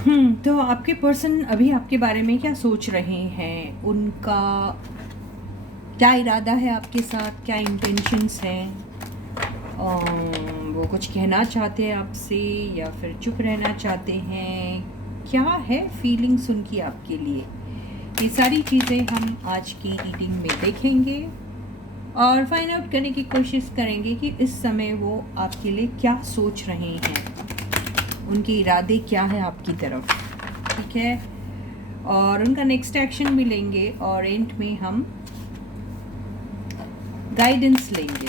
तो आपके पर्सन अभी आपके बारे में क्या सोच रहे हैं? उनका क्या इरादा है आपके साथ? क्या इंटेंशंस हैं? वो कुछ कहना चाहते हैं आपसे या फिर चुप रहना चाहते हैं? क्या है फीलिंग्स उनकी आपके लिए? ये सारी चीज़ें हम आज की रीडिंग में देखेंगे और फाइंड आउट करने की कोशिश करेंगे कि इस समय वो आपके लिए क्या सोच रहे हैं, उनके इरादे क्या है आपकी तरफ। ठीक है, और उनका नेक्स्ट एक्शन भी लेंगे और एंड में हम गाइडेंस लेंगे।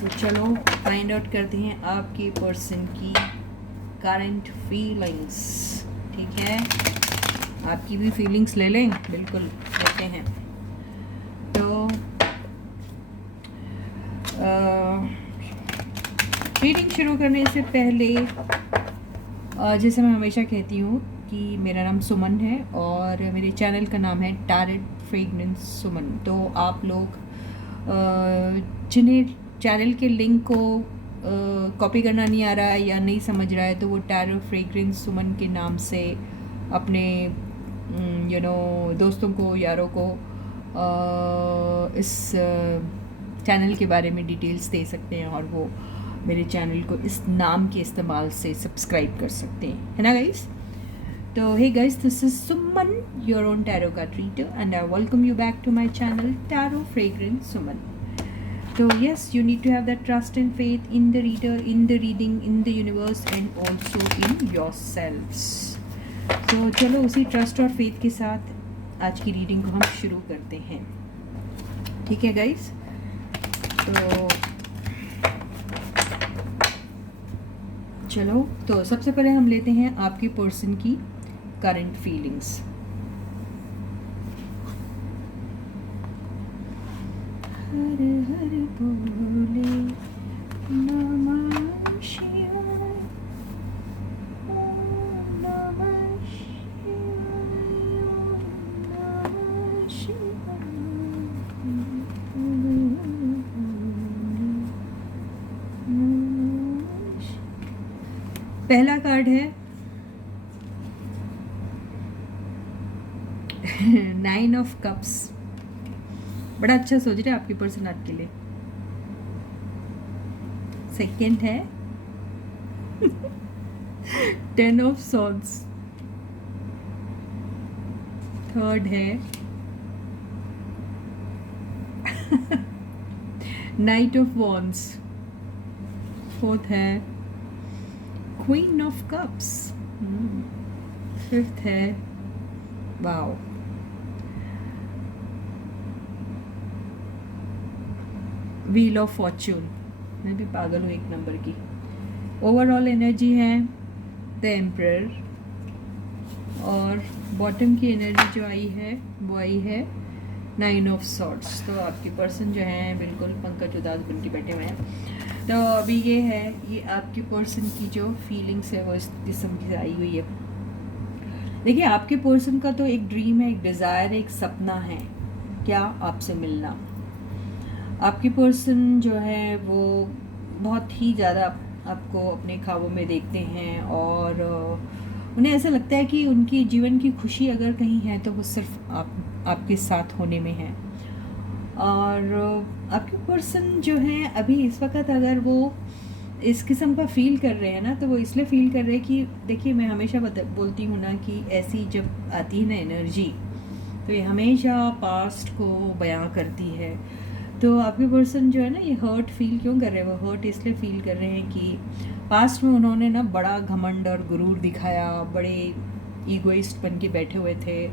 तो चलो फाइंड आउट करते हैं आपके पर्सन की करंट फीलिंग्स। ठीक है, आपकी भी फीलिंग्स ले लें, बिल्कुल लेते हैं। तो रीडिंग शुरू करने से पहले जैसे मैं हमेशा कहती हूँ कि मेरा नाम सुमन है और मेरे चैनल का नाम है टैरोट फ्रेग्रेंस सुमन। तो आप लोग जिन्हें चैनल के लिंक को कॉपी करना नहीं आ रहा है या नहीं समझ रहा है, तो वो टैरोट फ्रेग्रेंस सुमन के नाम से अपने दोस्तों को, यारों को इस चैनल के बारे में डिटेल्स दे सकते हैं और वो मेरे चैनल को इस नाम के इस्तेमाल से सब्सक्राइब कर सकते हैं, है ना गाइस? तो hey guys, this is Suman, your own tarot card reader, and I welcome you back to my channel tarot fragrance Suman. So yes, you need to have that trust and faith in the reader, in the reading, in the universe and also in yourselves. So चलो उसी trust और faith के साथ आज की reading को हम शुरू करते हैं। ठीक है गाइस? तो चलो, तो सबसे पहले हम लेते हैं आपके पर्सन की करंट फीलिंग्स। हर हर बोले नमः शिवाय, ओम नमः शिवाय, ओम नमः शिवाय, पहला कार्ड है 9 ऑफ कप्स। बड़ा अच्छा सोच रहे हैं आपकी पर्सन आपके लिए। सेकंड है 10 ऑफ सॉर्ड्स। थर्ड है नाइट ऑफ वॉन्ड्स। फोर्थ है क्वीन ऑफ कप्स। फिफ्थ है वाओ, व्हील ऑफ फॉर्च्यून। मैं भी पागल हूँ एक नंबर की। ओवरऑल एनर्जी है द एम्परर और बॉटम की एनर्जी जो आई है वो आई है 9 ऑफ सॉर्ड्स। तो आपकी पर्सन जो है बिल्कुल पंकज उदास बन के बैठे हुए हैं। तो अभी ये है, ये आपके पर्सन की जो फीलिंग्स है वो इस किस्म की आई हुई है। देखिए, आपके पर्सन का तो एक ड्रीम है, एक डिज़ायर है, एक सपना है, क्या आपसे मिलना। आपकी पर्सन जो है वो बहुत ही ज़्यादा आपको अपने ख्वाबों में देखते हैं और उन्हें ऐसा लगता है कि उनकी जीवन की खुशी अगर कहीं है तो वो सिर्फ आपके साथ होने में है। और आपके पर्सन जो है अभी इस वक्त अगर वो इस किस्म का फील कर रहे हैं ना, तो वो इसलिए फील कर रहे हैं कि देखिए, मैं हमेशा बोलती हूँ ना कि ऐसी जब आती है ना एनर्जी, तो ये हमेशा पास्ट को बयां करती है। तो आपके पर्सन जो है ना, ये हर्ट फील क्यों कर रहे हैं? वो हर्ट इसलिए फील कर रहे हैं कि पास्ट में उन्होंने ना बड़ा घमंड और गुरूर दिखाया, बड़े ईगोइस्ट बन के बैठे हुए थे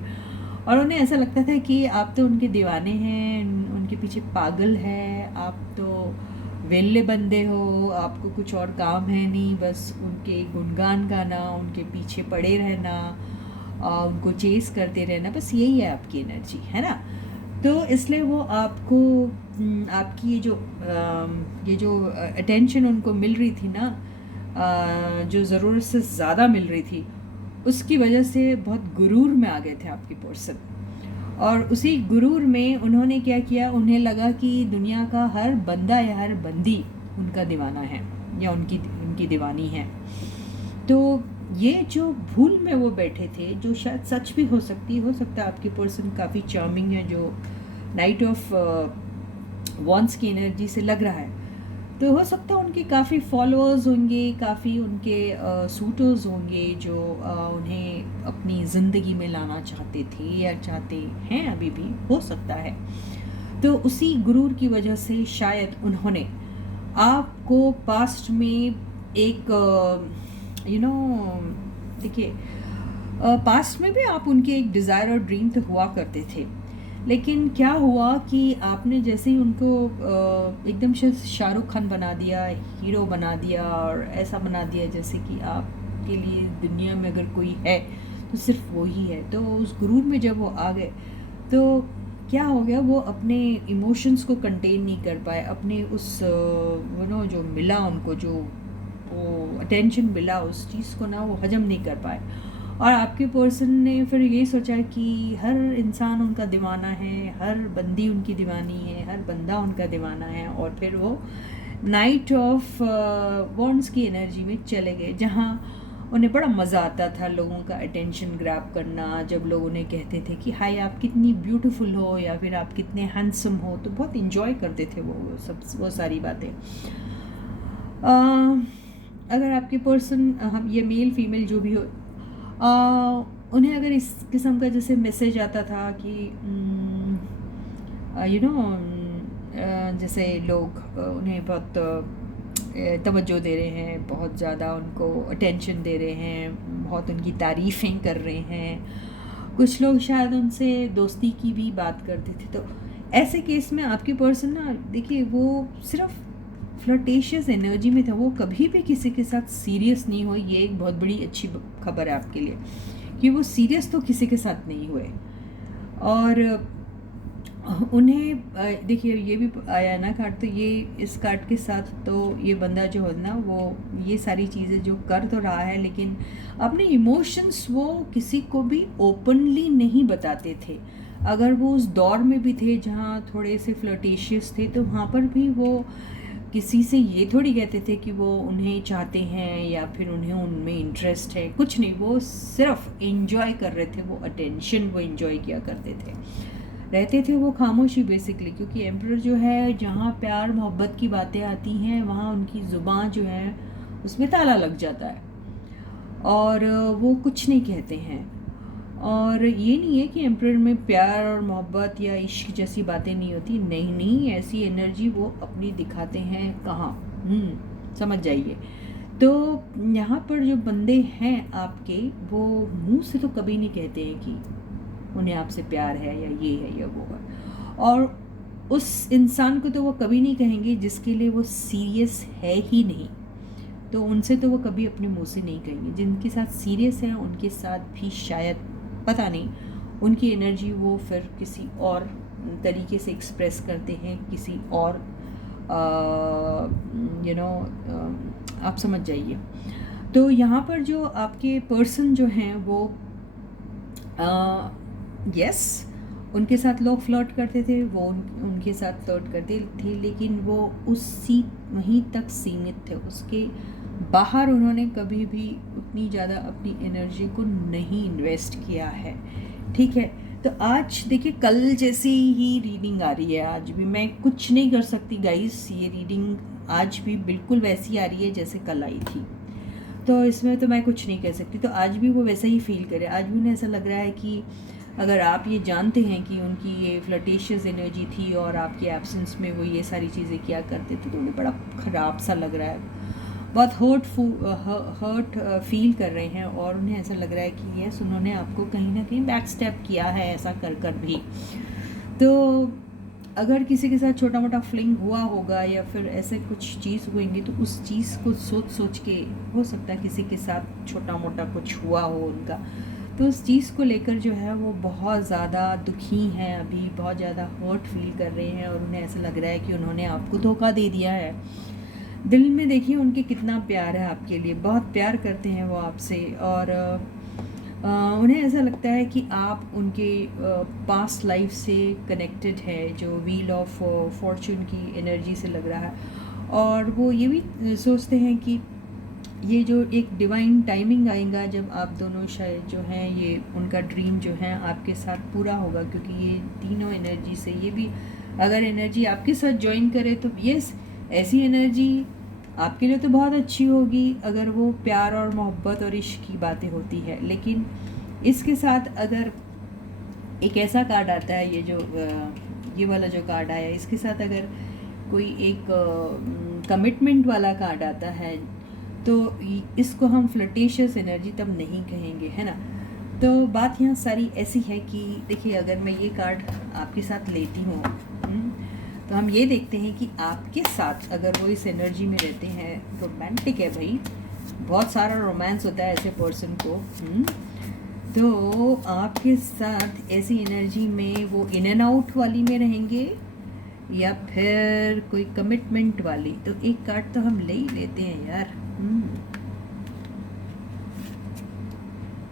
और उन्हें ऐसा लगता था कि आप तो उनके दीवाने हैं, उनके पीछे पागल है, आप तो वेल्ले बंदे हो, आपको कुछ और काम है नहीं, बस उनके गुणगान गाना, उनके पीछे पड़े रहना, उनको चेस करते रहना, बस यही है आपकी एनर्जी, है ना? तो इसलिए वो आपको आपकी ये जो अटेंशन उनको मिल रही थी ना, जो ज़रूरत से ज़्यादा मिल रही थी, उसकी वजह से बहुत गुरूर में आ गए थे आपके पर्सन। और उसी गुरूर में उन्होंने क्या किया, उन्हें लगा कि दुनिया का हर बंदा या हर बंदी उनका दीवाना है या उनकी दीवानी है। तो ये जो भूल में वो बैठे थे, जो शायद सच भी हो सकता है आपकी पर्सन काफ़ी चार्मिंग है, जो नाइट ऑफ वॉन्स की एनर्जी से लग रहा है। तो हो सकता है उनके काफ़ी फॉलोअर्स होंगे, काफ़ी उनके सूटर्स होंगे जो उन्हें अपनी ज़िंदगी में लाना चाहते थे या चाहते हैं, अभी भी हो सकता है। तो उसी गुरूर की वजह से शायद उन्होंने आपको पास्ट में एक देखिए, पास्ट में भी आप उनके एक डिज़ायर और ड्रीम तो हुआ करते थे, लेकिन क्या हुआ कि आपने जैसे ही उनको एकदम से शाहरुख खान बना दिया, हीरो बना दिया और ऐसा बना दिया जैसे कि आपके लिए दुनिया में अगर कोई है तो सिर्फ वो ही है। तो उस गुरूर में जब वो आ गए तो क्या हो गया, वो अपने इमोशंस को कंटेन नहीं कर पाए, अपने उस जो मिला उनको, जो वो अटेंशन मिला उस चीज़ को ना, वो हजम नहीं कर पाए। और आपके पर्सन ने फिर ये सोचा कि हर इंसान उनका दीवाना है, हर बंदी उनकी दीवानी है, हर बंदा उनका दीवाना है, और फिर वो नाइट ऑफ वॉन्ड्स की एनर्जी में चले गए, जहाँ उन्हें बड़ा मज़ा आता था लोगों का अटेंशन ग्रैब करना। जब लोग उन्हें कहते थे कि हाय आप कितनी ब्यूटीफुल हो या फिर आप कितने हैंडसम हो, तो बहुत इन्जॉय करते थे वो सारी बातें। अगर आपके पर्सन, हम ये मेल फीमेल जो भी हो, उन्हें अगर इस किस्म का जैसे मैसेज आता था कि जैसे लोग उन्हें बहुत तवज्जो दे रहे हैं, बहुत ज़्यादा उनको अटेंशन दे रहे हैं, बहुत उनकी तारीफ़ें कर रहे हैं, कुछ लोग शायद उनसे दोस्ती की भी बात करते थे, तो ऐसे केस में आपकी पर्सन ना, देखिए, वो सिर्फ फ्लर्टेशियस एनर्जी में था, वो कभी भी किसी के साथ सीरियस नहीं हुए। ये एक बहुत बड़ी अच्छी खबर है आपके लिए कि वो सीरियस तो किसी के साथ नहीं हुए। और उन्हें देखिए, ये भी आया ना कार्ड, तो ये इस कार्ड के साथ तो ये बंदा जो है ना, वो ये सारी चीज़ें जो कर तो रहा है, लेकिन अपने इमोशंस वो किसी को भी ओपनली नहीं बताते थे। अगर वो उस दौर में भी थे जहाँ थोड़े से फ्लर्टेशियस थे, तो वहाँ पर भी वो किसी से ये थोड़ी कहते थे कि वो उन्हें चाहते हैं या फिर उन्हें उनमें इंटरेस्ट है, कुछ नहीं, वो सिर्फ एंजॉय कर रहे थे, वो अटेंशन वो एंजॉय किया करते थे, रहते थे वो खामोशी बेसिकली। क्योंकि एम्परर जो है, जहाँ प्यार मोहब्बत की बातें आती हैं, वहाँ उनकी ज़ुबान जो है उसमें ताला लग जाता है और वो कुछ नहीं कहते हैं। और ये नहीं है कि एम्परर में प्यार और मोहब्बत या इश्क जैसी बातें नहीं होती, नहीं, ऐसी एनर्जी वो अपनी दिखाते हैं कहाँ, समझ जाइए। तो यहाँ पर जो बंदे हैं आपके, वो मुंह से तो कभी नहीं कहते हैं कि उन्हें आपसे प्यार है या ये है या वो है, और उस इंसान को तो वो कभी नहीं कहेंगे जिसके लिए वो सीरियस है ही नहीं, तो उनसे तो वो कभी अपने मुंह से नहीं कहेंगे। जिनके साथ सीरियस है उनके साथ भी शायद, पता नहीं, उनकी एनर्जी वो फिर किसी और तरीके से एक्सप्रेस करते हैं, किसी और आप समझ जाइए। तो यहाँ पर जो आपके पर्सन जो हैं वो यस, उनके साथ लोग फ्लर्ट करते थे, वो उनके साथ फ्लर्ट करते थे, लेकिन वो वहीं तक सीमित थे, उसके बाहर उन्होंने कभी भी उतनी ज़्यादा अपनी एनर्जी को नहीं इन्वेस्ट किया है। ठीक है, तो आज देखिए, कल जैसी ही रीडिंग आ रही है, आज भी मैं कुछ नहीं कर सकती गाइस, ये रीडिंग आज भी बिल्कुल वैसी आ रही है जैसे कल आई थी, तो इसमें तो मैं कुछ नहीं कह सकती। तो आज भी वो वैसा ही फील करे, आज भी उन्हें ऐसा लग रहा है कि अगर आप ये जानते हैं कि उनकी ये फ्लर्टेशियस एनर्जी थी और आपके एब्सेंस में वो ये सारी चीज़ें किया करते थे, तो उन्हें बड़ा ख़राब सा लग रहा है, बहुत हर्ट फील कर रहे हैं, और उन्हें ऐसा लग रहा है कि यस, उन्होंने आपको कहीं ना कहीं बैक स्टेप किया है, ऐसा कर भी। तो अगर किसी के साथ छोटा मोटा फ्लिंग हुआ होगा या फिर ऐसे कुछ चीज़ हुएंगी, तो उस चीज़ को सोच के हो सकता है किसी के साथ छोटा मोटा कुछ हुआ हो उनका, तो उस चीज़ को लेकर जो है वो बहुत ज़्यादा दुखी हैं, अभी बहुत ज़्यादा हर्ट फील कर रहे हैं, और उन्हें ऐसा लग रहा है कि उन्होंने आपको धोखा दे दिया है। दिल में देखिए उनके कितना प्यार है आपके लिए, बहुत प्यार करते हैं वो आपसे, और उन्हें ऐसा लगता है कि आप उनके पास्ट लाइफ से कनेक्टेड है, जो व्हील ऑफ फॉर्चून की एनर्जी से लग रहा है, और वो ये भी सोचते हैं कि ये जो एक डिवाइन टाइमिंग आएगा जब आप दोनों शायद जो हैं ये उनका ड्रीम जो है आपके साथ पूरा होगा, क्योंकि ये तीनों एनर्जी से ये भी अगर एनर्जी आपके साथ ज्वाइन करे तो यस, ऐसी एनर्जी आपके लिए तो बहुत अच्छी होगी अगर वो प्यार और मोहब्बत और इश्क की बातें होती है। लेकिन इसके साथ अगर एक ऐसा कार्ड आता है, ये वाला जो कार्ड आया, इसके साथ अगर कोई एक कमिटमेंट वाला कार्ड आता है तो इसको हम फ्लर्टेशियस एनर्जी तब नहीं कहेंगे, है ना। तो बात यहाँ सारी ऐसी है कि देखिए, अगर मैं ये कार्ड आपके साथ लेती हूँ तो हम ये देखते हैं कि आपके साथ अगर वो इस एनर्जी में रहते हैं, रोमांटिक है भाई, बहुत सारा रोमांस होता है ऐसे पर्सन को। तो आपके साथ ऐसी एनर्जी में वो इन एंड आउट वाली में रहेंगे या फिर कोई कमिटमेंट वाली। तो एक कार्ड तो हम ले ही लेते हैं यार।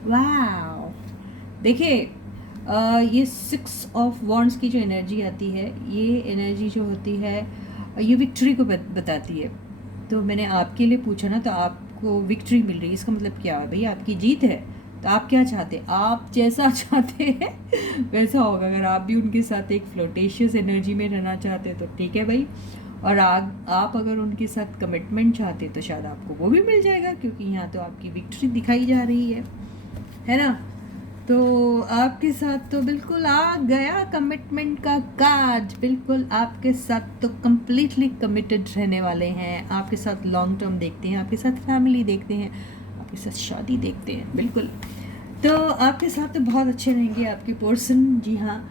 वाह, देखिए ये 6 ऑफ वॉन्ड्स की जो एनर्जी आती है, ये एनर्जी जो होती है ये विक्ट्री को बताती है। तो मैंने आपके लिए पूछा ना, तो आपको विक्ट्री मिल रही है, इसका मतलब क्या है भाई, आपकी जीत है। तो आप क्या चाहते हैं, आप जैसा चाहते हैं वैसा होगा। अगर आप भी उनके साथ एक फ्लोटेशियस एनर्जी में रहना चाहते हैं तो ठीक है भाई, और आप अगर उनके साथ कमिटमेंट चाहते हैं तो शायद आपको वो भी मिल जाएगा, क्योंकि यहाँ तो आपकी विक्ट्री दिखाई जा रही है ना। तो आपके साथ तो बिल्कुल आ गया कमिटमेंट का कार्ड, बिल्कुल आपके साथ तो कम्प्लीटली कमिटेड रहने वाले हैं, आपके साथ लॉन्ग टर्म देखते हैं, आपके साथ फैमिली देखते हैं, आपके साथ शादी देखते हैं, बिल्कुल। तो आपके साथ तो बहुत अच्छे रहेंगे आपके पर्सन, जी हाँ।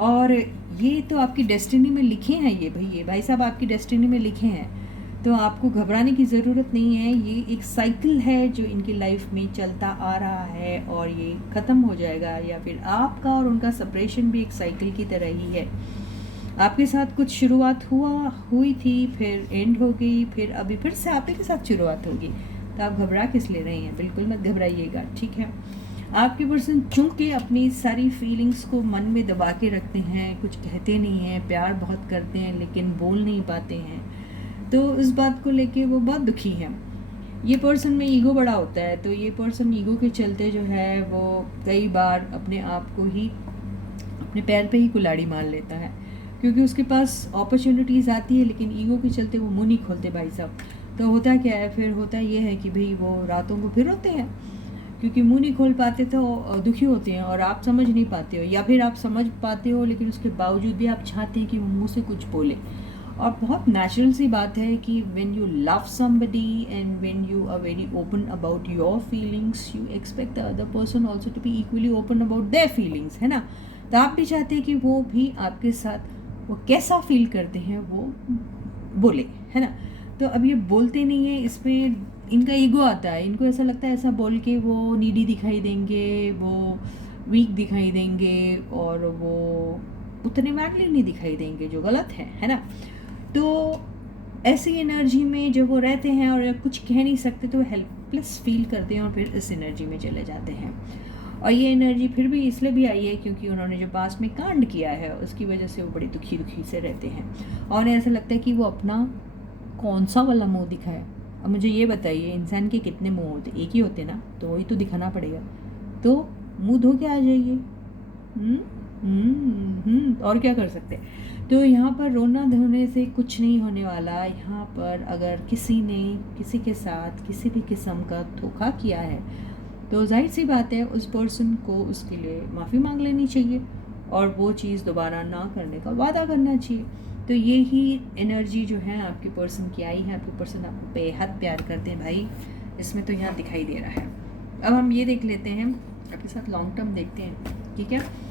और ये तो आपकी डेस्टिनी में लिखे हैं, ये भाई साहब आपकी डेस्टिनी में लिखे हैं, तो आपको घबराने की ज़रूरत नहीं है। ये एक साइकिल है जो इनकी लाइफ में चलता आ रहा है और ये ख़त्म हो जाएगा, या फिर आपका और उनका सेपरेशन भी एक साइकिल की तरह ही है। आपके साथ कुछ शुरुआत हुई थी, फिर एंड हो गई, फिर अभी फिर से आपके साथ शुरुआत होगी। तो आप घबरा किस ले रहे हैं, बिल्कुल मत घबराइएगा, ठीक है। आपके पर्सन चूँकि अपनी सारी फीलिंग्स को मन में दबा के रखते हैं, कुछ कहते नहीं हैं, प्यार बहुत करते हैं लेकिन बोल नहीं पाते हैं, तो इस बात को लेके वो बहुत दुखी हैं। ये पर्सन में ईगो बड़ा होता है, तो ये पर्सन ईगो के चलते जो है वो कई बार अपने आप को ही अपने पैर पे ही कुल्हाड़ी मार लेता है, क्योंकि उसके पास अपॉर्चुनिटीज़ आती है लेकिन ईगो के चलते वो मुंह नहीं खोलते भाई साहब। तो होता क्या है फिर, होता ये है कि भाई वो रातों को फिर रोते हैं, क्योंकि मुंह नहीं खोल पाते तो दुखी होते हैं, और आप समझ नहीं पाते हो, या फिर आप समझ पाते हो लेकिन उसके बावजूद भी आप चाहते हैं कि वो मुँह से कुछ बोले। और बहुत नेचुरल सी बात है कि when you love somebody and when you are very open about your feelings, you expect the other person also to be equally open about their feelings, है ना। तो आप भी चाहते हैं कि वो भी आपके साथ वो कैसा फील करते हैं वो बोले, है ना। तो अब ये बोलते नहीं है, इसमें इनका ईगो आता है, इनको ऐसा लगता है ऐसा बोल के वो नीडी दिखाई देंगे, वो वीक दिखाई देंगे, और वो उतने मैनली नहीं दिखाई देंगे, जो गलत है ना। तो ऐसी एनर्जी में जब वो रहते हैं और कुछ कह नहीं सकते तो हेल्पलेस फील करते हैं और फिर इस एनर्जी में चले जाते हैं। और ये एनर्जी फिर भी इसलिए भी आई है क्योंकि उन्होंने जो पास में कांड किया है उसकी वजह से वो बड़ी दुखी से रहते हैं, और उन्हें ऐसा लगता है कि वो अपना कौन सा वाला मुँह दिखाए। अब मुझे ये बताइए, इंसान के कितने मुँह होते, एक ही होते ना, तो वही तो दिखाना पड़ेगा, तो मुँह धो के आ जाइए। और क्या कर सकते हैं। तो यहाँ पर रोना धोने से कुछ नहीं होने वाला। यहाँ पर अगर किसी ने किसी के साथ किसी भी किस्म का धोखा किया है तो जाहिर सी बात है उस पर्सन को उसके लिए माफ़ी मांग लेनी चाहिए और वो चीज़ दोबारा ना करने का वादा करना चाहिए। तो ये ही एनर्जी जो है आपके पर्सन की आई है। आपके पर्सन आपको बेहद प्यार करते हैं भाई, इसमें तो यहाँ दिखाई दे रहा है। अब हम ये देख लेते हैं, आपके साथ लॉन्ग टर्म देखते हैं, ठीक है।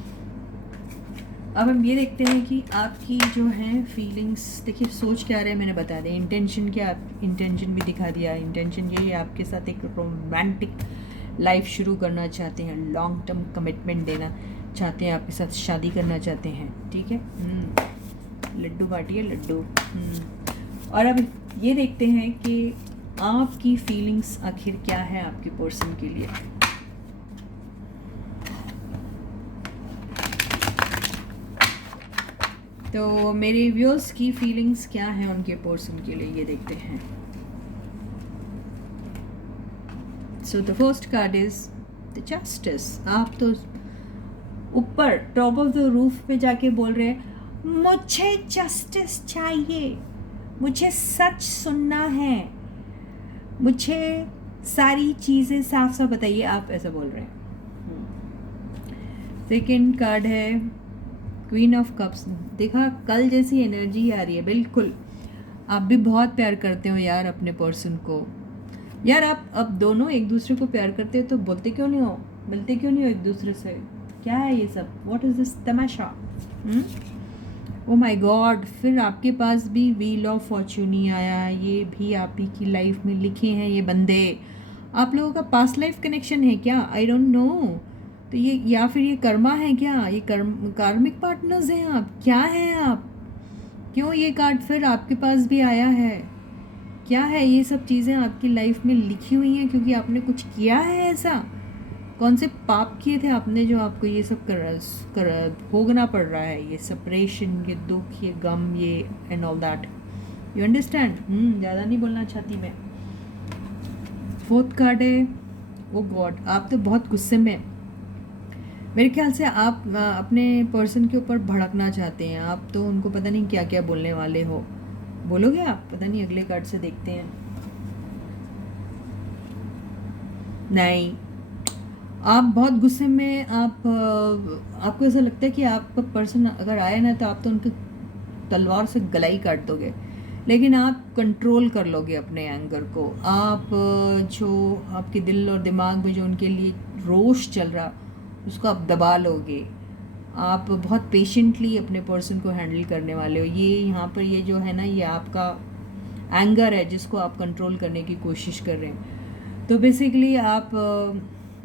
अब हम ये देखते हैं कि आपकी जो है फीलिंग्स, देखिए सोच क्या रहे हैं मैंने बता दिया, इंटेंशन क्या, इंटेंशन भी दिखा दिया। इंटेंशन ये है आपके साथ एक रोमांटिक लाइफ शुरू करना चाहते हैं, लॉन्ग टर्म कमिटमेंट देना चाहते हैं, आपके साथ शादी करना चाहते हैं, ठीक है। लड्डू बांटिए लड्डू। और अब ये देखते हैं कि आपकी फीलिंग्स आखिर क्या है आपके पर्सन के लिए। तो मेरे व्यूअर्स की फीलिंग्स क्या हैं उनके पर्सन के लिए, ये देखते हैं। So the first card is the justice. आप तो ऊपर टॉप ऑफ द रूफ पे जाके बोल रहे हैं मुझे जस्टिस चाहिए, मुझे सच सुनना है, मुझे सारी चीज़ें साफ साफ बताइए, आप ऐसा बोल रहे हैं। सेकेंड कार्ड है क्वीन ऑफ कप्स। देखा, कल जैसी एनर्जी आ रही है बिल्कुल। आप भी बहुत प्यार करते हो यार अपने पर्सन को। यार आप अब दोनों एक दूसरे को प्यार करते हो तो बोलते क्यों नहीं हो, मिलते क्यों नहीं हो एक दूसरे से? क्या है ये सब? What is this Tamasha? Oh my God, फिर आपके पास भी व्हील ऑफ फॉर्च्यून ही आया। ये भी आप ही की लाइफ में लिखे हैं ये बंदे। आप लोगों का पास्ट लाइफ कनेक्शन है क्या? I don't know. तो ये या फिर ये कर्मा है क्या? ये कार्मिक पार्टनर्स हैं आप? क्या हैं आप? क्यों ये कार्ड फिर आपके पास भी आया है? क्या है ये सब चीज़ें आपकी लाइफ में लिखी हुई हैं क्योंकि आपने कुछ किया है ऐसा? कौन से पाप किए थे आपने जो आपको ये सब कर भोगना पड़ रहा है? ये सेपरेशन, ये दुख, ये गम, ये and all that. You understand? ज़्यादा नहीं बोलना चाहती मैं। फोर्थ कार्ड है ओ गॉड, आप तो बहुत गुस्से में। मेरे ख्याल से आप अपने पर्सन के ऊपर भड़कना चाहते हैं। आप तो उनको पता नहीं क्या क्या बोलने वाले हो। बोलोगे आप? पता नहीं, अगले कार्ड से देखते हैं। नहीं, आप बहुत गुस्से में। आपको ऐसा लगता है कि आपका पर्सन अगर आया ना तो आप तो उनके तलवार से गला ही काट दोगे, लेकिन आप कंट्रोल कर लोगे अपने एंगर को। आप जो आपके दिल और दिमाग में जो उनके लिए रोष चल रहा उसको आप दबा लोगे। आप बहुत पेशेंटली अपने पर्सन को हैंडल करने वाले हो। ये यहाँ पर ये जो है ना, ये आपका एंगर है जिसको आप कंट्रोल करने की कोशिश कर रहे हैं। तो बेसिकली आप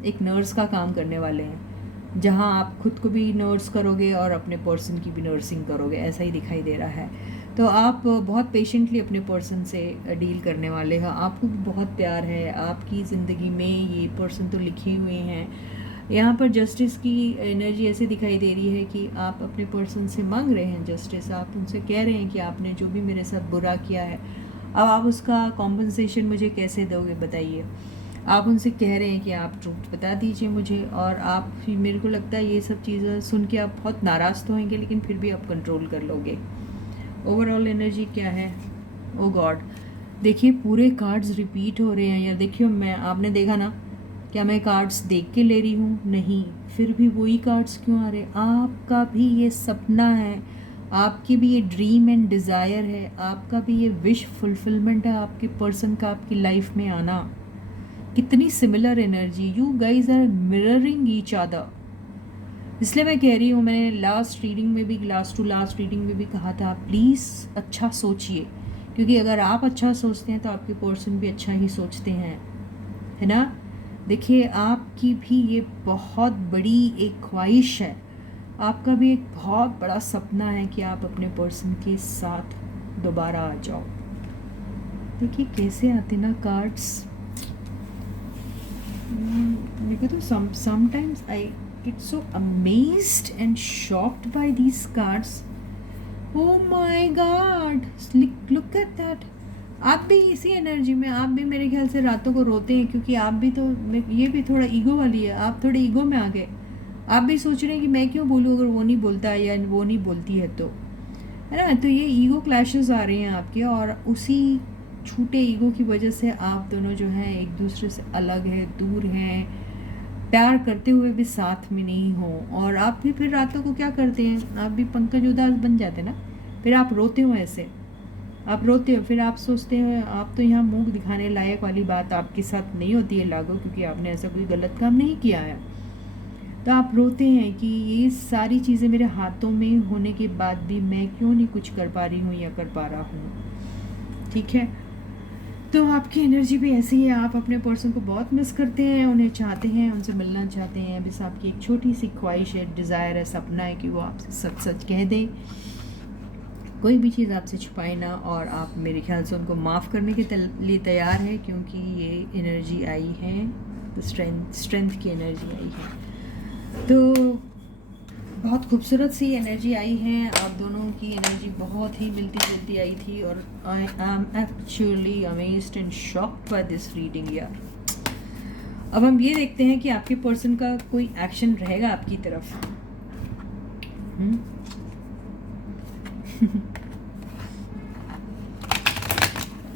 एक नर्स का काम करने वाले हैं, जहाँ आप खुद को भी नर्स करोगे और अपने पर्सन की भी नर्सिंग करोगे, ऐसा ही दिखाई दे रहा है। तो आप बहुत पेशेंटली अपने पर्सन से डील करने वाले हो। आपको भी बहुत प्यार है। आपकी ज़िंदगी में ये पर्सन तो लिखे हुए हैं। यहाँ पर जस्टिस की एनर्जी ऐसे दिखाई दे रही है कि आप अपने पर्सन से मांग रहे हैं जस्टिस। आप उनसे कह रहे हैं कि आपने जो भी मेरे साथ बुरा किया है, अब आप उसका कॉम्पनसेशन मुझे कैसे दोगे बताइए। आप उनसे कह रहे हैं कि आप ट्रूथ बता दीजिए मुझे। और आप, मेरे को लगता है ये सब चीज़ें सुन के आप बहुत नाराज़ तो होंगे, लेकिन फिर भी आप कंट्रोल कर लोगे। ओवरऑल एनर्जी क्या है? ओ गॉड, देखिए पूरे कार्ड्स रिपीट हो रहे हैं यार। देखिए, मैं, आपने देखा ना, क्या मैं कार्ड्स देख के ले रही हूँ? नहीं, फिर भी वही कार्ड्स क्यों आ रहे? आपका भी ये सपना है, आपकी भी ये ड्रीम एंड डिज़ायर है, आपका भी ये विश फुलफिलमेंट है आपके पर्सन का आपकी लाइफ में आना। कितनी similar energy, you guys are mirroring each other. इसलिए मैं कह रही हूँ, मैंने लास्ट रीडिंग में भी, लास्ट टू लास्ट रीडिंग में भी कहा था, प्लीज़ अच्छा सोचिए, क्योंकि अगर आप अच्छा सोचते हैं तो आपके पर्सन भी अच्छा ही सोचते हैं, है ना। देखिए, आपकी भी ये बहुत बड़ी एक ख्वाहिश है, आपका भी एक बहुत बड़ा सपना है कि आप अपने पर्सन के साथ दोबारा आ जाओ। देखिए कैसे आते ना कार्ड्स। मेरे को तो sometimes I get so amazed and shocked by these cards. Oh my God! Look at that. आप भी इसी एनर्जी में, आप भी मेरे ख्याल से रातों को रोते हैं, क्योंकि आप भी तो, ये भी थोड़ा ईगो वाली है, आप थोड़े ईगो में आ गए। आप भी सोच रहे हैं कि मैं क्यों बोलूँ अगर वो नहीं बोलता है या वो नहीं बोलती है तो, है ना। तो ये ईगो क्लैशेस आ रहे हैं आपके, और उसी छूटे ईगो की वजह से आप दोनों जो हैं एक दूसरे से अलग है, दूर हैं, प्यार करते हुए भी साथ में नहीं हो। और आप भी फिर रातों को क्या करते हैं, आप भी पंकज उदास बन जाते हैं ना, फिर आप रोते हो, ऐसे आप रोते हो, फिर आप सोचते हैं, आप तो यहाँ मुंह दिखाने लायक वाली बात आपके साथ नहीं होती है लागू, क्योंकि आपने ऐसा कोई गलत काम नहीं किया है। तो आप रोते हैं कि ये सारी चीज़ें मेरे हाथों में होने के बाद भी मैं क्यों नहीं कुछ कर पा रही हूँ या कर पा रहा हूँ। ठीक है, तो आपकी एनर्जी भी ऐसी है, आप अपने पर्सन को बहुत मिस करते हैं, उन्हें चाहते हैं, उनसे मिलना चाहते हैं। बस आपकी एक छोटी सी ख्वाहिश है, डिज़ायर है, सपना है कि वो आपसे सच सच कह दे, कोई भी चीज़ आपसे छुपाए ना। और आप मेरे ख्याल से उनको माफ़ करने के लिए तैयार है, क्योंकि ये एनर्जी आई है, तो स्ट्रेंथ की एनर्जी आई है। तो बहुत खूबसूरत सी एनर्जी आई है, आप दोनों की एनर्जी बहुत ही मिलती जुलती आई थी, और I am actually amazed and shocked by this reading यार। अब हम ये देखते हैं कि आपके पर्सन का कोई एक्शन रहेगा आपकी तरफ।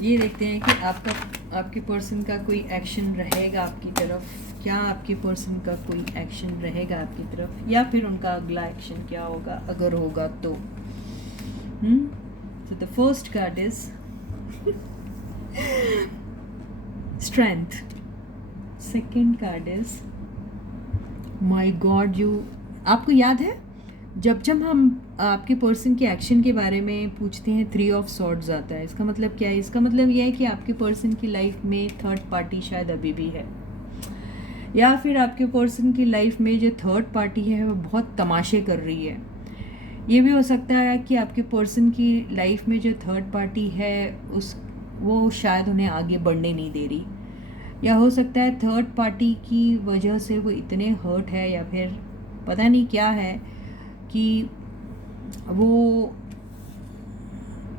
ये देखते हैं कि आपके पर्सन का कोई एक्शन रहेगा आपकी तरफ। क्या आपके पर्सन का कोई एक्शन रहेगा आपकी तरफ, या फिर उनका अगला एक्शन क्या होगा अगर होगा तो। So the first card is strength. Second card is my God, आपको याद है जब हम आपके पर्सन के एक्शन के बारे में पूछते हैं 3 ऑफ सॉर्ड्स आता है। इसका मतलब क्या है? इसका मतलब यह है कि आपके पर्सन की लाइफ में थर्ड पार्टी शायद अभी भी है, या फिर आपके पर्सन की लाइफ में जो थर्ड पार्टी है वो बहुत तमाशे कर रही है। ये भी हो सकता है कि आपके पर्सन की लाइफ में जो थर्ड पार्टी है वो शायद उन्हें आगे बढ़ने नहीं दे रही, या हो सकता है थर्ड पार्टी की वजह से वो इतने हर्ट है, या फिर पता नहीं क्या है कि वो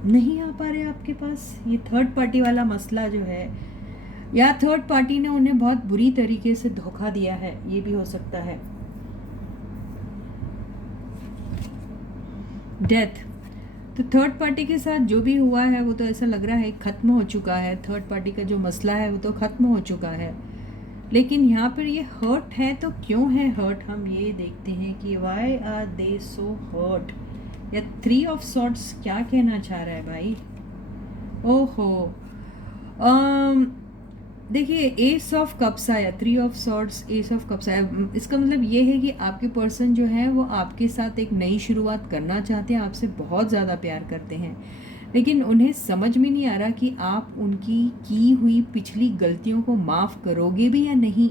नहीं आ पा रहे आपके पास। ये थर्ड पार्टी वाला मसला जो है, या थर्ड पार्टी ने उन्हें बहुत बुरी तरीके से धोखा दिया है, ये भी हो सकता है। डेथ, तो थर्ड पार्टी के साथ जो भी हुआ है वो तो ऐसा लग रहा है ख़त्म हो चुका है। थर्ड पार्टी का जो मसला है वो तो ख़त्म हो चुका है, लेकिन यहाँ पर ये हर्ट है। तो क्यों है हर्ट, हम ये देखते हैं कि why are they so hurt, या 3 ऑफ सॉर्ड्स क्या कहना चाह रहा है भाई। ओहो, देखिए एस ऑफ कप्स आया, 3 of swords, S of cups आया। इसका मतलब ये है कि आपके पर्सन जो है वो आपके साथ एक नई शुरुआत करना चाहते हैं, आपसे बहुत ज़्यादा प्यार करते हैं, लेकिन उन्हें समझ में नहीं आ रहा कि आप उनकी की हुई पिछली गलतियों को माफ़ करोगे भी या नहीं।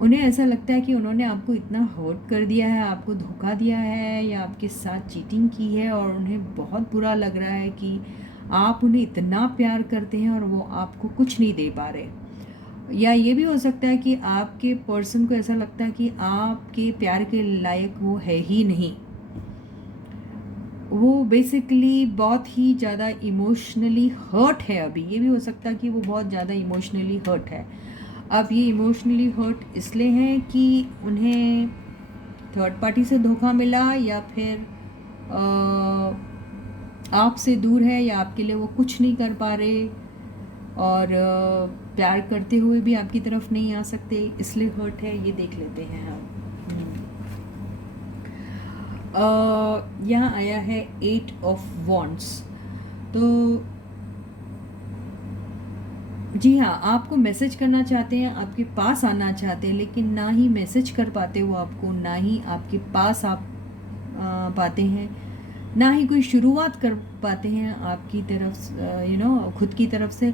उन्हें ऐसा लगता है कि उन्होंने आपको इतना हर्ट कर दिया है, आपको धोखा दिया है, या आपके साथ चीटिंग की है, और उन्हें बहुत बुरा लग रहा है कि आप उन्हें इतना प्यार करते हैं और वो आपको कुछ नहीं दे पा रहे। या ये भी हो सकता है कि आपके पर्सन को ऐसा लगता है कि आपके प्यार के लायक वो है ही नहीं। वो बेसिकली बहुत ही ज़्यादा इमोशनली हर्ट है अभी। ये भी हो सकता है कि वो बहुत ज़्यादा इमोशनली हर्ट है। अब ये इमोशनली हर्ट इसलिए है कि उन्हें थर्ड पार्टी से धोखा मिला, या फिर आपसे दूर है, या आपके लिए वो कुछ नहीं कर पा रहे, और प्यार करते हुए भी आपकी तरफ नहीं आ सकते, इसलिए हर्ट है। ये देख लेते हैं हम। यहाँ आया है 8 ऑफ वॉन्ड्स। तो जी हाँ, आपको मैसेज करना चाहते हैं, आपके पास आना चाहते हैं, लेकिन ना ही मैसेज कर पाते वो आपको, ना ही आपके पास आप पाते हैं, ना ही कोई शुरुआत कर पाते हैं आपकी तरफ खुद की तरफ से,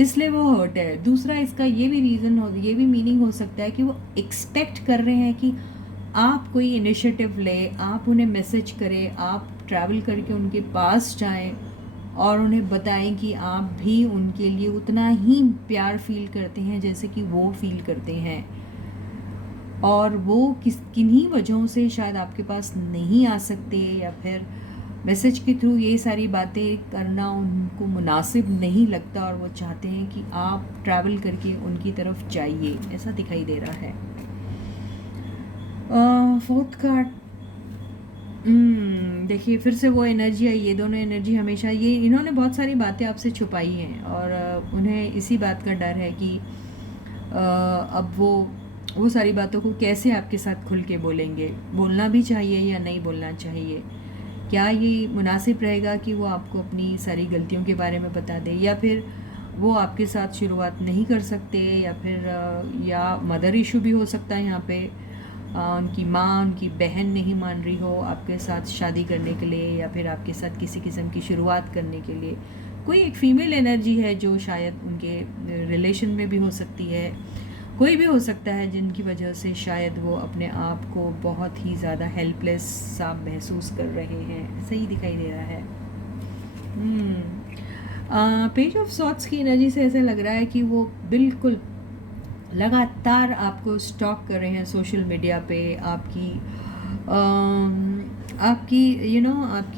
इसलिए वो हर्ट है। दूसरा इसका ये भी ये भी मीनिंग हो सकता है कि वो एक्सपेक्ट कर रहे हैं कि आप कोई इनिशिएटिव ले, आप उन्हें मैसेज करें, आप ट्रैवल करके उनके पास जाएं और उन्हें बताएं कि आप भी उनके लिए उतना ही प्यार फील करते हैं जैसे कि वो फील करते हैं, और वो किन्हीं वजहों से शायद आपके पास नहीं आ सकते, या फिर मैसेज के थ्रू ये सारी बातें करना उनको मुनासिब नहीं लगता, और वो चाहते हैं कि आप ट्रैवल करके उनकी तरफ जाइए, ऐसा दिखाई दे रहा है। फोर्थ कार्ड, देखिए फिर से वो एनर्जी आई। ये दोनों एनर्जी हमेशा, ये इन्होंने बहुत सारी बातें आपसे छुपाई हैं, और उन्हें इसी बात का डर है कि अब वो सारी बातों को कैसे आपके साथ खुल के बोलेंगे, बोलना भी चाहिए या नहीं बोलना चाहिए, क्या ये मुनासिब रहेगा कि वो आपको अपनी सारी गलतियों के बारे में बता दे, या फिर वो आपके साथ शुरुआत नहीं कर सकते, या फिर या मदर इशू भी हो सकता है यहाँ पे, उनकी माँ, उनकी बहन नहीं मान रही हो आपके साथ शादी करने के लिए, या फिर आपके साथ किसी किस्म की शुरुआत करने के लिए। कोई एक फीमेल एनर्जी है जो शायद उनके रिलेशन में भी हो सकती है, कोई भी हो सकता है जिनकी वजह से शायद वो अपने आप को बहुत ही ज़्यादा हेल्पलेस सा महसूस कर रहे हैं, सही दिखाई दे रहा है। पेज ऑफ सॉर्ड्स की एनर्जी से ऐसा लग रहा है कि वो बिल्कुल लगातार आपको स्टॉक कर रहे हैं सोशल मीडिया पे, आपकी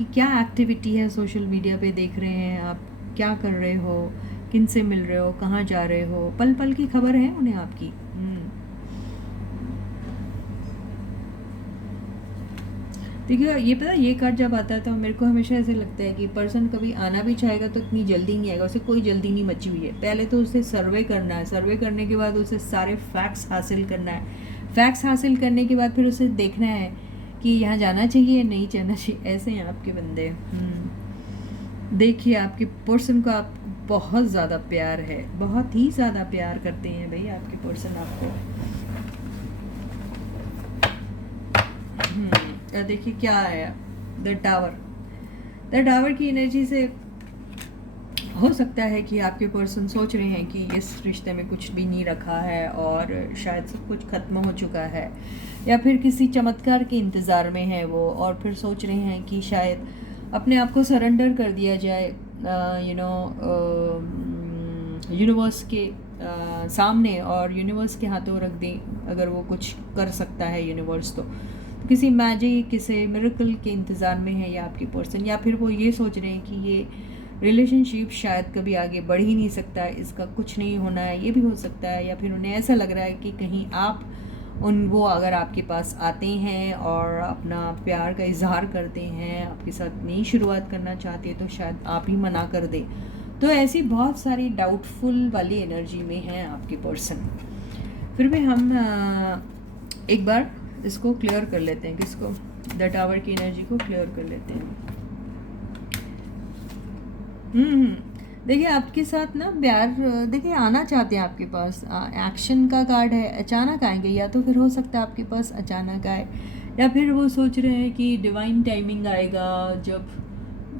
क्या एक्टिविटी है सोशल मीडिया पे देख रहे हैं, आप क्या कर रहे हो, किन से मिल रहे हो, कहाँ जा रहे हो, पल पल की खबर है उन्हें आपकी। देखिए ये पता है, ये कार्ड जब आता है तो मेरे को हमेशा ऐसे लगता है कि पर्सन कभी आना भी चाहेगा तो इतनी जल्दी नहीं आएगा, उसे कोई जल्दी नहीं मची हुई है। पहले तो उसे सर्वे करना है, सर्वे करने के बाद उसे सारे फैक्ट्स हासिल करना है, फैक्ट्स हासिल करने के बाद फिर उसे देखना है कि यहाँ जाना चाहिए नहीं जाना चाहिए। ऐसे हैं आपके बंदे। देखिए आपके पर्सन को आप बहुत ज़्यादा प्यार है, बहुत ही ज़्यादा प्यार करते हैं भाई आपके पर्सन आपको। देखिए क्या आया, द टावर। द टावर की एनर्जी से हो सकता है कि आपके पर्सन सोच रहे हैं कि इस रिश्ते में कुछ भी नहीं रखा है और शायद सब कुछ ख़त्म हो चुका है, या फिर किसी चमत्कार के इंतज़ार में है वो, और फिर सोच रहे हैं कि शायद अपने आप को सरेंडर कर दिया जाए यूनिवर्स के सामने, और यूनिवर्स के हाथों रख दें। अगर वो कुछ कर सकता है यूनिवर्स तो किसी मैजिक, किसी मिरेकल के इंतज़ार में है या आपकी पर्सन, या फिर वो ये सोच रहे हैं कि ये रिलेशनशिप शायद कभी आगे बढ़ ही नहीं सकता है, इसका कुछ नहीं होना है, ये भी हो सकता है। या फिर उन्हें ऐसा लग रहा है कि कहीं आप वो अगर आपके पास आते हैं और अपना प्यार का इजहार करते हैं, आपके साथ नई शुरुआत करना चाहते हैं, तो शायद आप ही मना कर दें। तो ऐसी बहुत सारी डाउटफुल वाली एनर्जी में है आपके पर्सन। फिर भी हम एक बार इसको क्लियर कर लेते हैं, किसको, द टावर की एनर्जी को क्लियर कर लेते हैं। देखिए आपके साथ ना प्यार, देखिए आना चाहते हैं आपके पास, एक्शन का कार्ड है, अचानक आएंगे, या तो फिर हो सकता है आपके पास अचानक आए, या फिर वो सोच रहे हैं कि डिवाइन टाइमिंग आएगा जब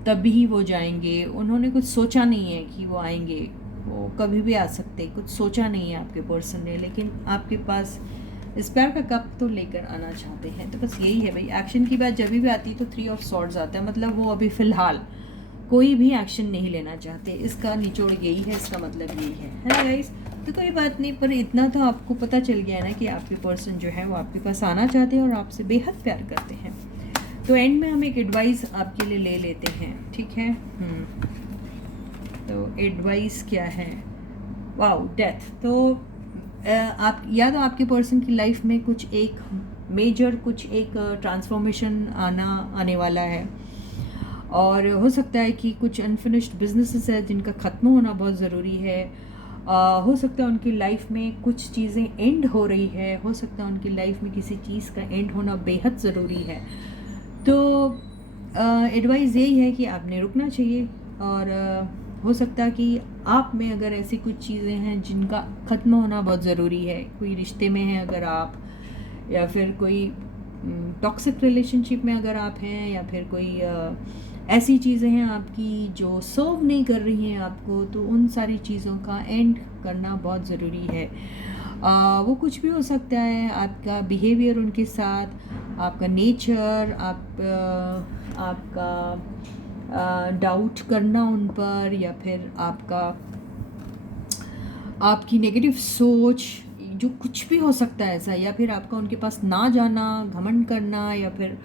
तभी वो जाएंगे। उन्होंने कुछ सोचा नहीं है कि वो आएंगे, वो कभी भी आ सकते, कुछ सोचा नहीं है आपके पर्सन ने, लेकिन आपके पास इस प्यार का कप तो लेकर आना चाहते हैं। तो बस यही है भाई, एक्शन की बात जब भी आती है तो 3 ऑफ स्वॉर्ड्स आता है, मतलब वो अभी फ़िलहाल कोई भी एक्शन नहीं लेना चाहते। इसका निचोड़ यही है, इसका मतलब यही है ना गाइस। तो कोई बात नहीं, पर इतना तो आपको पता चल गया है ना कि आपके पर्सन जो है वो आपके पास आना चाहते हैं और आपसे बेहद प्यार करते हैं। तो एंड में हम एक एडवाइस आपके लिए ले लेते हैं, ठीक है। तो एडवाइस क्या है, वाओ, डेथ। तो आप या तो आपके पर्सन की लाइफ में कुछ एक मेजर, कुछ एक ट्रांसफॉर्मेशन आने वाला है, और हो सकता है कि कुछ अनफिनिश्ड बिजनेसेस है जिनका ख़त्म होना बहुत ज़रूरी है। हो सकता है उनकी लाइफ में कुछ चीज़ें एंड हो रही है, हो सकता है उनकी लाइफ में किसी चीज़ का एंड होना बेहद ज़रूरी है। तो एडवाइस यही है कि आपने रुकना चाहिए, और हो सकता है कि आप में अगर ऐसी कुछ चीज़ें हैं जिनका ख़त्म होना बहुत ज़रूरी है, कोई रिश्ते में है अगर आप, या फिर कोई टॉक्सिक रिलेशनशिप में अगर आप हैं, या फिर कोई ऐसी चीज़ें हैं आपकी जो सर्व नहीं कर रही हैं आपको, तो उन सारी चीज़ों का एंड करना बहुत ज़रूरी है। वो कुछ भी हो सकता है, आपका बिहेवियर उनके साथ, आपका नेचर, आपका डाउट करना उन पर, या फिर आपकी नेगेटिव सोच, जो कुछ भी हो सकता है ऐसा, या फिर आपका उनके पास ना जाना, घमंड करना, या फिर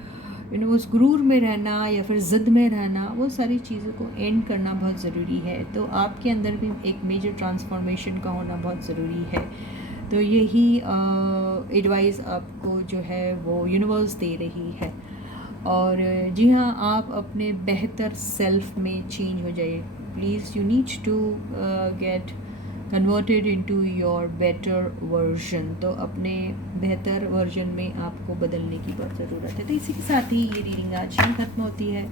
उस गुरूर में रहना, या फिर ज़िद में रहना, वो सारी चीज़ों को एंड करना बहुत ज़रूरी है। तो आपके अंदर भी एक मेजर ट्रांसफॉर्मेशन का होना बहुत ज़रूरी है। तो यही एडवाइस आपको जो है वो यूनिवर्स दे रही है। और जी हाँ, आप अपने बेहतर सेल्फ में चेंज हो जाइए please. You need to get converted into your better version. तो अपने बेहतर वर्जन में आपको बदलने की बहुत ज़रूरत है। तो इसी के साथ ही ये रीडिंग आज ही ख़त्म होती है।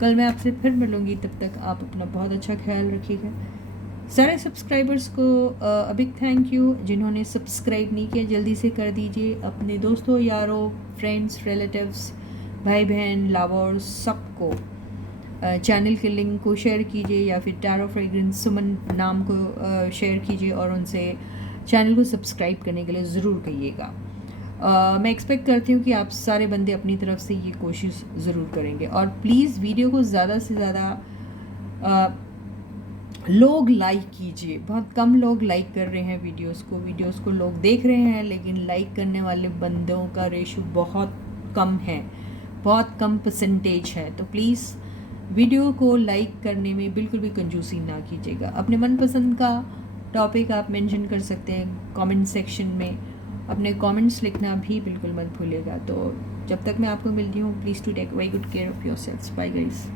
कल मैं आपसे फिर मिलूँगी, तब तक आप अपना बहुत अच्छा ख्याल रखिएगा। सारे सब्सक्राइबर्स को अभी थैंक यू। जिन्होंने सब्सक्राइब नहीं किया जल्दी से कर दीजिए। अपने दोस्तों, यारों, फ्रेंड्स, रिलेटिव्स, भाई बहन, लवर्स, सबको चैनल के लिंक को शेयर कीजिए, या फिर टैरो फ्रेग्रेंस सुमन नाम को शेयर कीजिए, और उनसे चैनल को सब्सक्राइब करने के लिए ज़रूर कहिएगा। मैं एक्सपेक्ट करती हूँ कि आप सारे बंदे अपनी तरफ से ये कोशिश ज़रूर करेंगे। और प्लीज़ वीडियो को ज़्यादा से ज़्यादा लोग लाइक कीजिए। बहुत कम लोग लाइक कर रहे हैं वीडियोस को लोग देख रहे हैं, लेकिन लाइक करने वाले बंदों का रेशो बहुत कम है, बहुत कम परसेंटेज है। तो प्लीज़ वीडियो को लाइक करने में बिल्कुल भी कंजूसी ना कीजिएगा। अपने मनपसंद का टॉपिक आप मेंशन कर सकते हैं कमेंट सेक्शन में, अपने कमेंट्स लिखना भी बिल्कुल मत भूलिएगा। तो जब तक मैं आपको मिलती हूँ, please to take very good care of yourself. Bye guys.